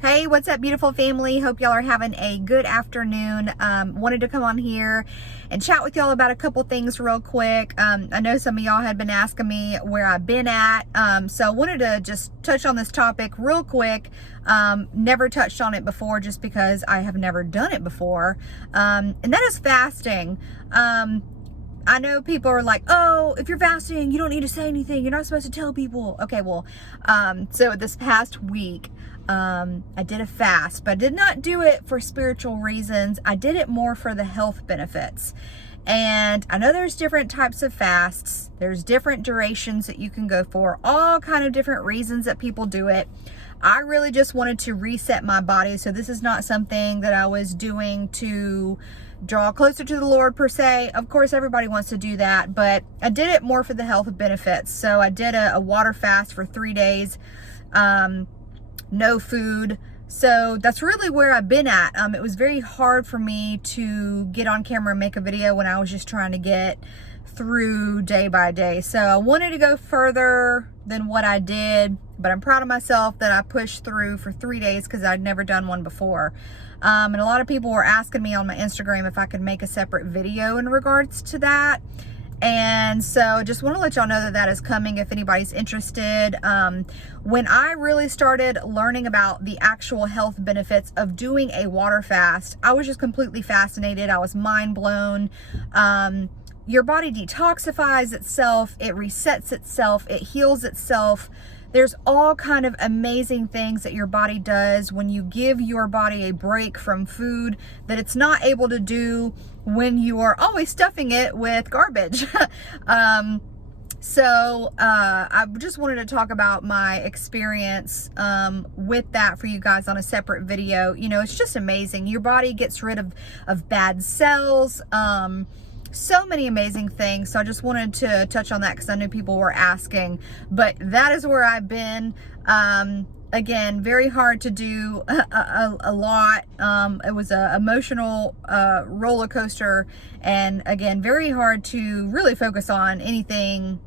Hey, what's up, beautiful family? Hope y'all are having a good afternoon. Wanted to come on here and chat with y'all about a couple things real quick. I know some of y'all had been asking me where I've been at, so I wanted to just touch on this topic real quick. Never touched on it before just because I have never done it before, and that is fasting. I know people are like, oh, if you're fasting, you don't need to say anything. You're not supposed to tell people. Okay, well, so this past week, I did a fast, but I did not do it for spiritual reasons. I did it more for the health benefits. And I know there's different types of fasts. There's different durations that you can go for, all kind of different reasons that people do it. I really just wanted to reset my body. So this is not something that I was doing to draw closer to the Lord per se. Of course, everybody wants to do that, but I did it more for the health benefits. So I did a water fast for 3 days, no food. So that's really where I've been at. It was very hard for me to get on camera and make a video when I was just trying to get through day by day. So I wanted to go further than what I did, but I'm proud of myself that I pushed through for 3 days because I'd never done one before. And a lot of people were asking me on my Instagram if I could make a separate video in regards to that. And so just want to let y'all know that that is coming if anybody's interested. When I really started learning about the actual health benefits of doing a water fast, I was just completely fascinated. I was mind blown. Your body detoxifies itself, it resets itself, it heals itself. There's all kind of amazing things that your body does when you give your body a break from food that it's not able to do when you are always stuffing it with garbage. So I just wanted to talk about my experience with that for you guys on a separate video. You know, it's just amazing. Your body gets rid of bad cells. So many amazing things. So I just wanted to touch on that because I knew people were asking, but that is where I've been. Again, very hard to do a lot. It was an emotional roller coaster, and again, very hard to really focus on anything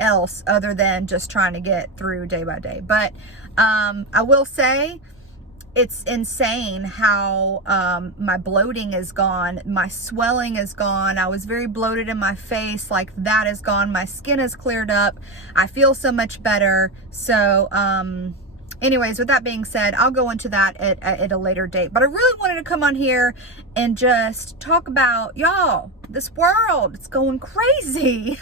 else other than just trying to get through day by day. But I will say, it's insane how my bloating is gone, my swelling is gone. I was very bloated in my face, like that is gone. My skin is cleared up. I feel so much better. So anyways, with that being said, I'll go into that at a later date. But I really wanted to come on here and just talk about, y'all, this world, it's going crazy.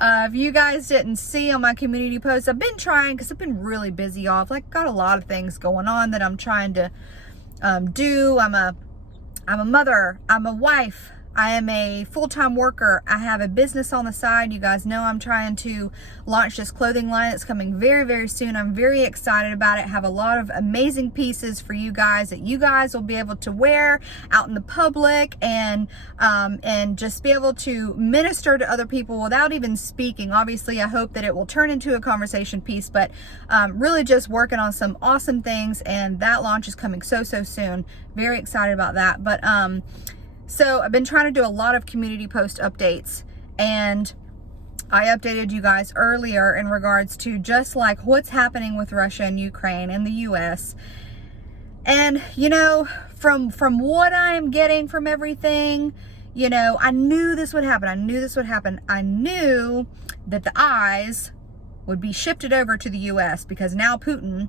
If you guys didn't see on my community posts, I've been trying, because I've been really busy, y'all. I've like got a lot of things going on that I'm trying to do. I'm a mother, I'm a wife, I am a full-time worker. I have a business on the side. You guys know I'm trying to launch this clothing line. It's coming very, very soon. I'm very excited about it. Have a lot of amazing pieces for you guys that you guys will be able to wear out in the public and just be able to minister to other people without even speaking. Obviously, I hope that it will turn into a conversation piece, but really just working on some awesome things, and that launch is coming so soon. Very excited about that. But so I've been trying to do a lot of community post updates, and I updated you guys earlier in regards to just like what's happening with Russia and Ukraine and the US. And, you know, from what I'm getting from everything, you know, I knew this would happen. I knew this would happen. I knew that the eyes would be shifted over to the US because now Putin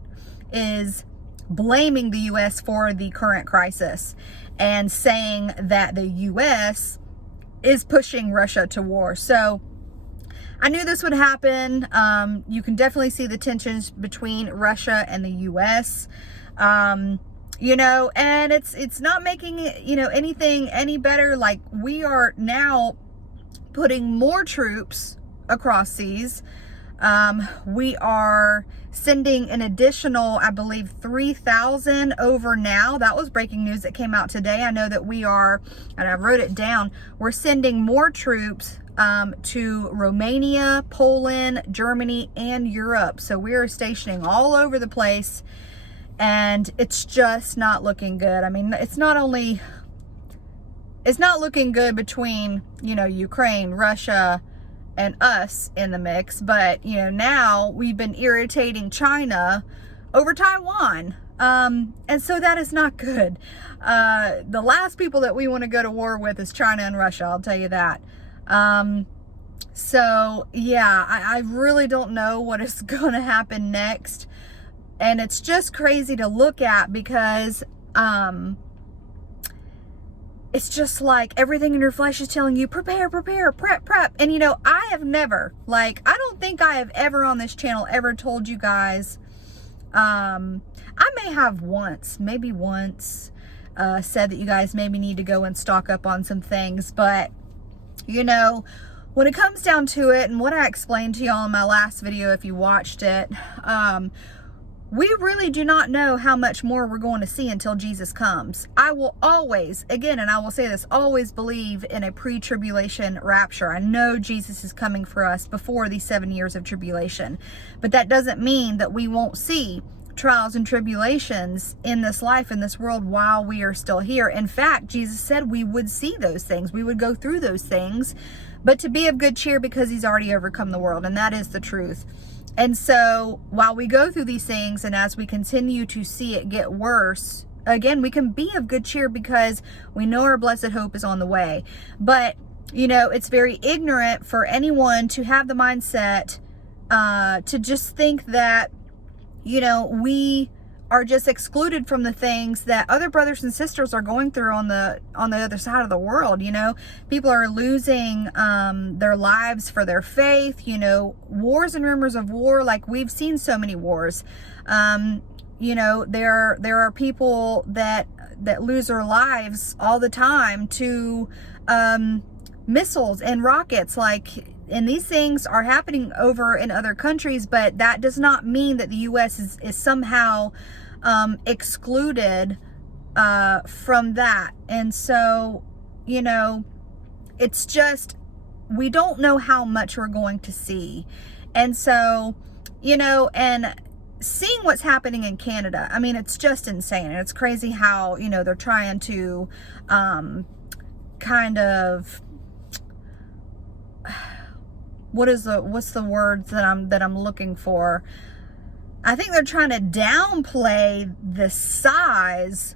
is blaming the US for the current crisis and saying that the US is pushing Russia to war. So I knew this would happen. You can definitely see the tensions between Russia and the US. You know, and it's not making, you know, anything any better. Like, we are now putting more troops across seas. We are sending an additional, I believe, 3,000 over now. That was breaking news that came out today. I know that we are, and I wrote it down, we're sending more troops to Romania, Poland, Germany, and Europe. So we are stationing all over the place, and it's just not looking good. I mean, it's not looking good between, you know, Ukraine, Russia, and us in the mix, but you know, now we've been irritating China over Taiwan. And so that is not good. The last people that we want to go to war with is China and Russia, I'll tell you that. So yeah, I really don't know what is going to happen next. And it's just crazy to look at because, it's just like everything in your flesh is telling you, prepare, prep. And you know, I have never, like, I don't think I have ever on this channel ever told you guys, I may have maybe once, said that you guys maybe need to go and stock up on some things. But, you know, when it comes down to it, and what I explained to y'all in my last video, if you watched it, we really do not know how much more we're going to see until Jesus comes. I will always, again, and I will say this, always believe in a pre-tribulation rapture. I know Jesus is coming for us before these 7 years of tribulation, but that doesn't mean that we won't see trials and tribulations in this life, in this world, while we are still here. In fact, Jesus said we would see those things. We would go through those things, but to be of good cheer because he's already overcome the world, and that is the truth. And so while we go through these things, and as we continue to see it get worse, again, we can be of good cheer because we know our blessed hope is on the way. But, you know, it's very ignorant for anyone to have the mindset to just think that, you know, we are just excluded from the things that other brothers and sisters are going through on the other side of the world. You know, people are losing their lives for their faith. You know, wars and rumors of war, like we've seen so many wars. You know, there are people that lose their lives all the time to missiles and rockets, like. And these things are happening over in other countries, but that does not mean that the U.S. is somehow excluded from that. And so, you know, it's just, we don't know how much we're going to see. And so, you know, and seeing what's happening in Canada, I mean, it's just insane. And it's crazy how, you know, they're trying to kind of... what's the words that I'm looking for? I think they're trying to downplay the size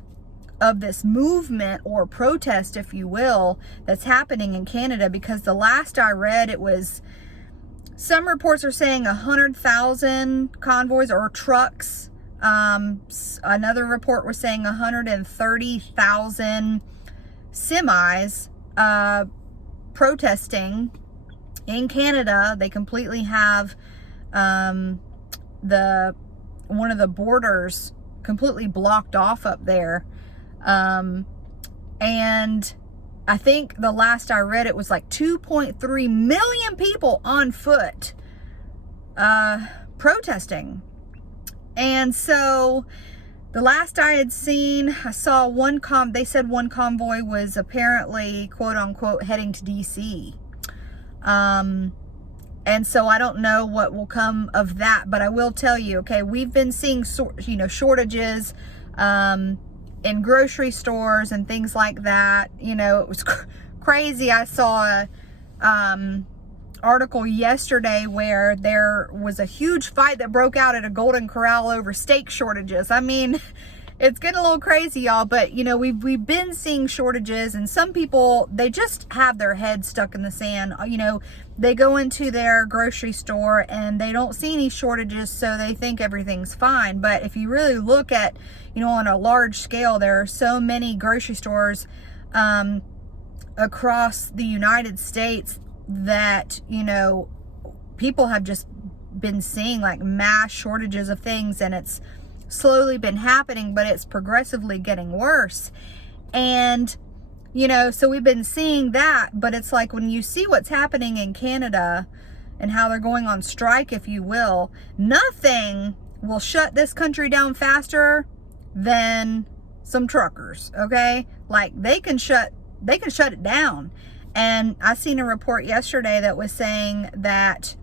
of this movement or protest, if you will, that's happening in Canada, because the last I read, it was, some reports are saying 100,000 convoys or trucks. Another report was saying 130,000 semis protesting in Canada. They completely have one of the borders completely blocked off up there. And I think the last I read, it was like 2.3 million people on foot protesting. And so the last I had seen, I saw they said one convoy was apparently, quote unquote, heading to DC. And so I don't know what will come of that, but I will tell you, okay, we've been seeing, you know, shortages, in grocery stores and things like that. You know, it was crazy. I saw a, article yesterday where there was a huge fight that broke out at a Golden Corral over steak shortages. I mean, it's getting a little crazy, y'all, but you know, we've been seeing shortages, and some people, they just have their head stuck in the sand. You know, they go into their grocery store and they don't see any shortages, so they think everything's fine. But if you really look at, you know, on a large scale, there are so many grocery stores across the United States that, you know, people have just been seeing like mass shortages of things, and it's slowly been happening, but it's progressively getting worse. And, you know, so we've been seeing that, but it's like when you see what's happening in Canada and how they're going on strike, if you will, nothing will shut this country down faster than some truckers, okay? Like they can shut it down. And I seen a report yesterday that was saying that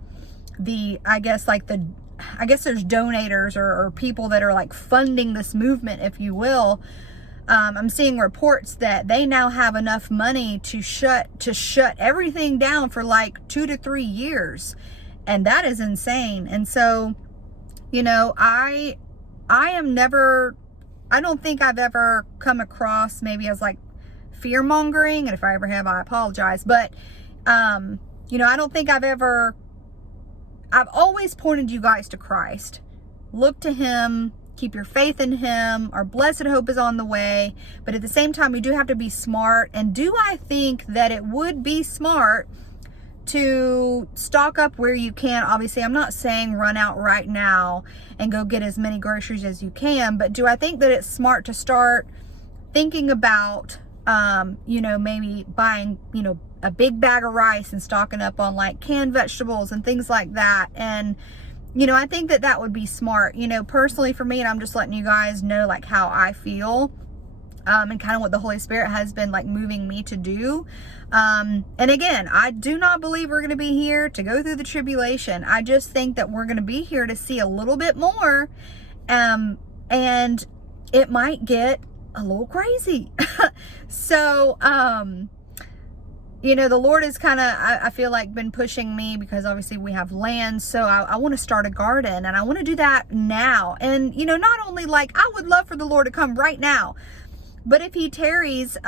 I guess there's donators or people that are like funding this movement, if you will. I'm seeing reports that they now have enough money to shut everything down for like 2 to 3 years. And that is insane. And so, you know, I am never I don't think I've ever come across maybe as like fear mongering. And if I ever have, I apologize. But, you know, I don't think I've always pointed you guys to Christ. Look to him, keep your faith in him. Our blessed hope is on the way. But at the same time, we do have to be smart. And do I think that it would be smart to stock up where you can? Obviously, I'm not saying run out right now and go get as many groceries as you can, but do I think that it's smart to start thinking about, you know, maybe buying, you know, a big bag of rice and stocking up on like canned vegetables and things like that? And, you know, I think that that would be smart, you know, personally for me, and I'm just letting you guys know like how I feel. And kind of what the Holy Spirit has been like moving me to do. And again, I do not believe we're going to be here to go through the tribulation. I just think that we're going to be here to see a little bit more. And it might get a little crazy. So, you know, the Lord is kind of, I feel like, been pushing me because obviously we have land. So I want to start a garden, and I want to do that now. And, you know, not only like, I would love for the Lord to come right now, but if he tarries,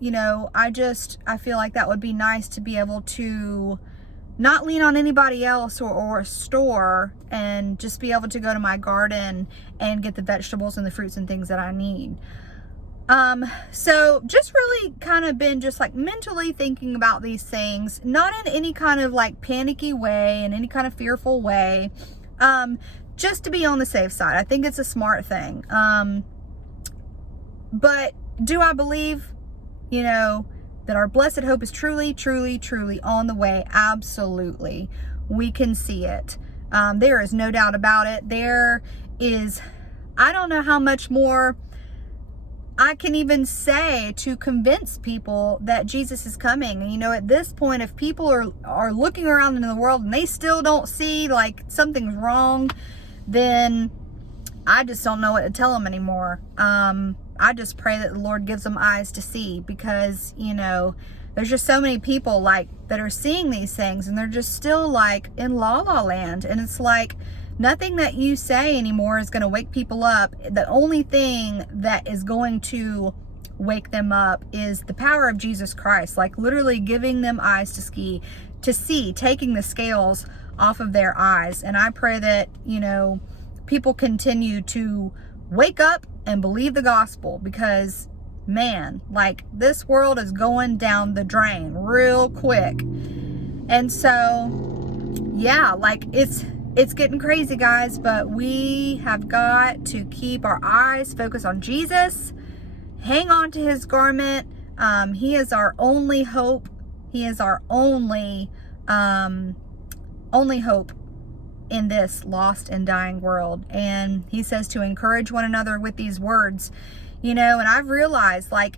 you know, I feel like that would be nice to be able to not lean on anybody else or a store, and just be able to go to my garden and get the vegetables and the fruits and things that I need. So just really kind of been just like mentally thinking about these things, not in any kind of like panicky way, in any kind of fearful way, just to be on the safe side. I think it's a smart thing. But do I believe, you know, that our blessed hope is truly, truly, truly on the way? Absolutely. We can see it. There is no doubt about it. There is, I don't know how much more I can even say to convince people that Jesus is coming. And, you know, at this point, if people are looking around in the world and they still don't see like something's wrong, then I just don't know what to tell them anymore. I just pray that the Lord gives them eyes to see, because, you know, there's just so many people like that are seeing these things and they're just still like in la la land. And it's like nothing that you say anymore is going to wake people up. The only thing that is going to wake them up is the power of Jesus Christ, like literally giving them eyes to see, taking the scales off of their eyes. And I pray that, you know, people continue to wake up and believe the gospel, because man, like this world is going down the drain real quick. And so yeah, like it's getting crazy, guys, but we have got to keep our eyes focused on Jesus, hang on to his garment. He is our only hope. He is our only hope in this lost and dying world. And he says to encourage one another with these words, you know, and I've realized like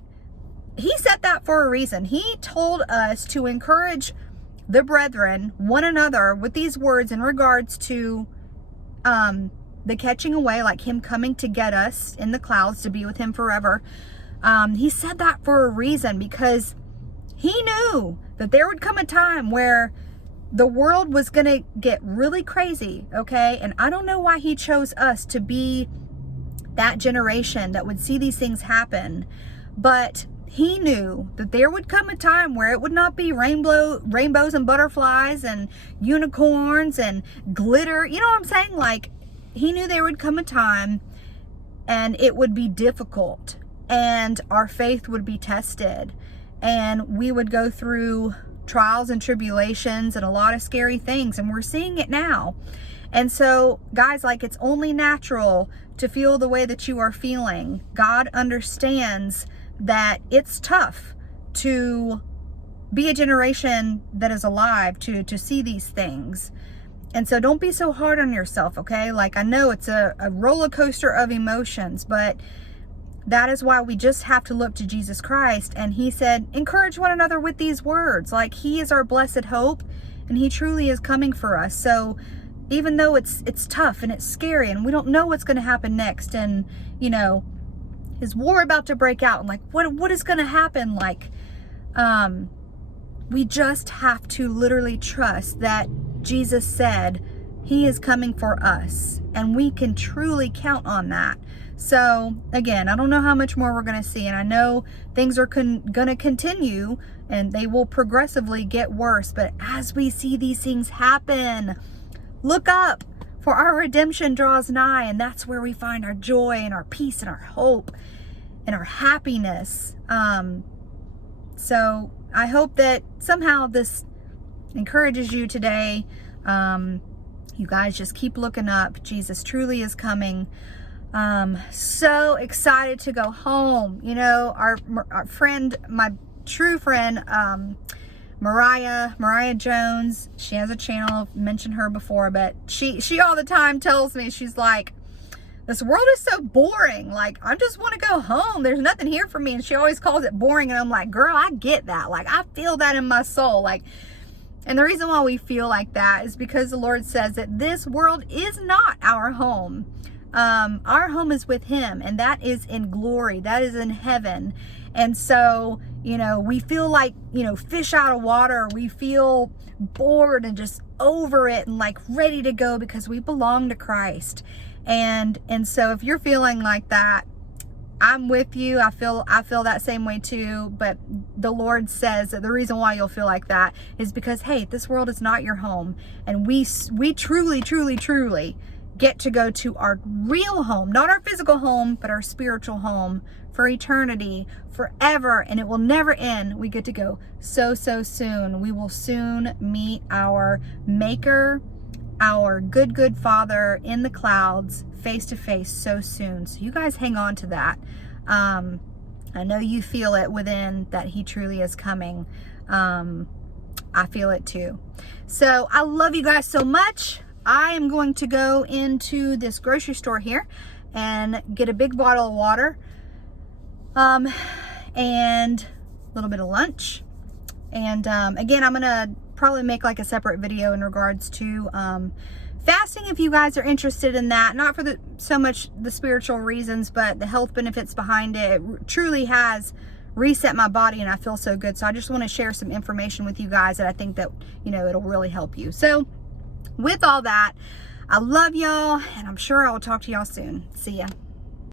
he said that for a reason. He told us to encourage the brethren, one another, with these words in regards to the catching away, like him coming to get us in the clouds to be with him forever. He said that for a reason, because he knew that there would come a time where the world was going to get really crazy, okay? And I don't know why he chose us to be that generation that would see these things happen, but he knew that there would come a time where it would not be rainbows and butterflies and unicorns and glitter. You know what I'm saying? Like, he knew there would come a time and it would be difficult, and our faith would be tested, and we would go through trials and tribulations and a lot of scary things, and we're seeing it now. And so, guys, like, it's only natural to feel the way that you are feeling. God understands that it's tough to be a generation that is alive to see these things. And so don't be so hard on yourself, okay? Like, I know it's a roller coaster of emotions, but that is why we just have to look to Jesus Christ. And he said, encourage one another with these words. Like, he is our blessed hope, and he truly is coming for us. So even though it's tough and it's scary and we don't know what's going to happen next, and, you know, is war about to break out, and like, what is going to happen? Like, we just have to literally trust that Jesus said he is coming for us, and we can truly count on that. So again, I don't know how much more we're going to see, and I know things are going to continue and they will progressively get worse. But as we see these things happen, look up, for our redemption draws nigh, and that's where we find our joy and our peace and our hope and our happiness. So I hope that somehow this encourages you today. You guys just keep looking up. Jesus truly is coming. So excited to go home. You know, our friend, my true friend, Mariah Jones, she has a channel. I've mentioned her before, but she all the time tells me, she's like, this world is so boring. Like, I just want to go home. There's nothing here for me. And she always calls it boring. And I'm like, girl, I get that. Like, I feel that in my soul. Like, and the reason why we feel like that is because the Lord says that this world is not our home. Our home is with Him, and that is in glory. That is in heaven. And so, you know, we feel like, you know, fish out of water. We feel bored and just over it and like ready to go because we belong to Christ. And so if you're feeling like that, I'm with you. I feel that same way too. But the Lord says that the reason why you'll feel like that is because, hey, this world is not your home. And we truly, truly, truly get to go to our real home, not our physical home, but our spiritual home for eternity, forever, and it will never end. We get to go so soon. We will soon meet our Maker, our good Father in the clouds, face to face, so soon. So you guys hang on to that. I know you feel it within that He truly is coming. I feel it too. So I love you guys so much. I am going to go into this grocery store here and get a big bottle of water, and a little bit of lunch. And again, I'm gonna probably make like a separate video in regards to fasting if you guys are interested in that. Not for so much the spiritual reasons, but the health benefits behind it. It truly has reset my body, and I feel so good. So I just want to share some information with you guys that I think that, you know, it'll really help you. So with all that, I love y'all, and I'm sure I will talk to y'all soon. See ya.